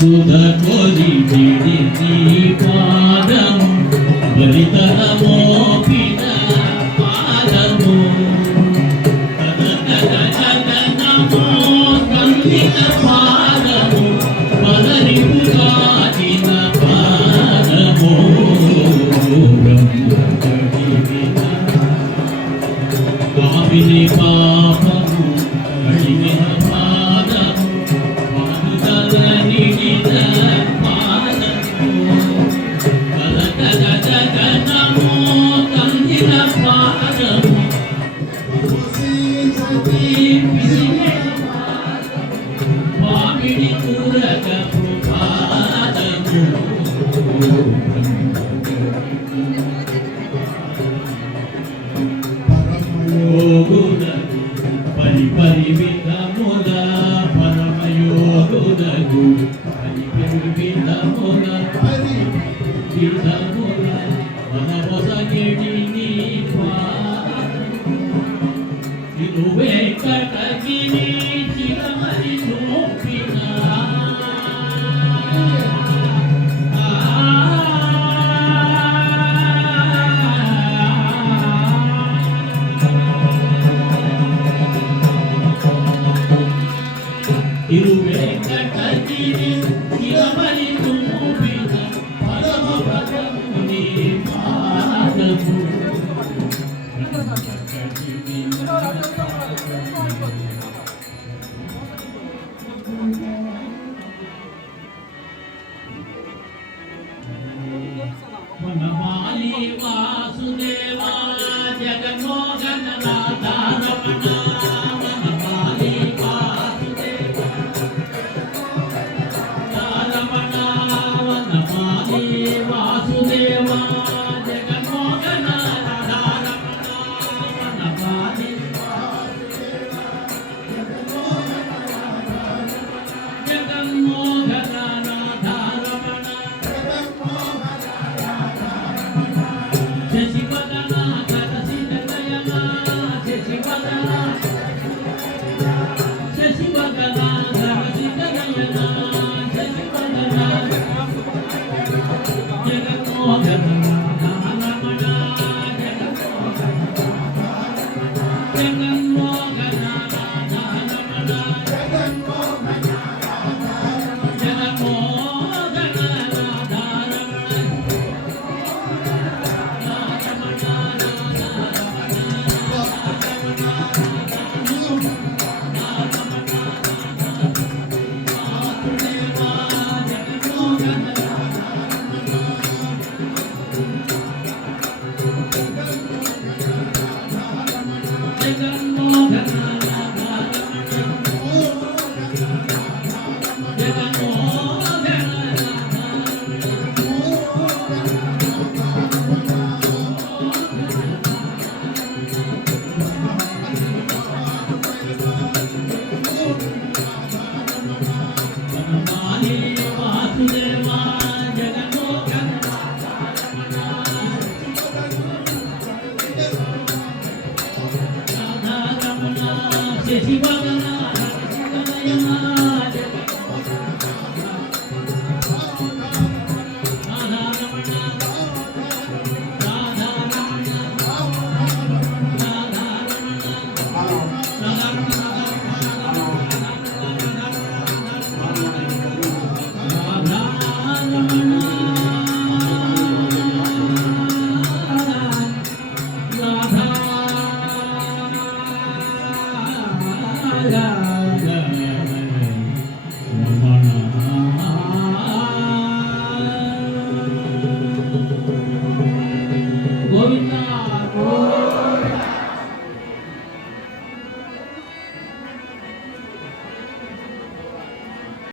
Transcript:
సుధ కొలి పాదము బలితనమోపిన పాదము నమో కందిన పాదము పదరిపు కాచిన పాదము కామిని పాపము అడిగిన పాదము పాదుతలనిడిన పాదము నమో కందిన పాదము పామిడి కూరకపు పాదము పరివిధముల పరమయోగులకు పరివిధముల పరివిధముల మనవసగిడి వెంకటగిరి చిరమరి చూపిన వెంకటగిరి చిరమరి చూపిన పరమ పదముని పాదము వనమాలి వాసుదేవా జగన్మోహన రాధారమణ వనమాలి వాసుదేవా రాధారమణ వనమాలి వాసుదేవా జగన్మోహన రాధారమణ వనమాలి జగన్మోహన రాధారమణ శశివదన కరసిత నయన శశివదన శశివదన కరసిత నయన శశివదన జగన్మోహన రాధారమణ జగన్మోహన రాధారమణ శశివదన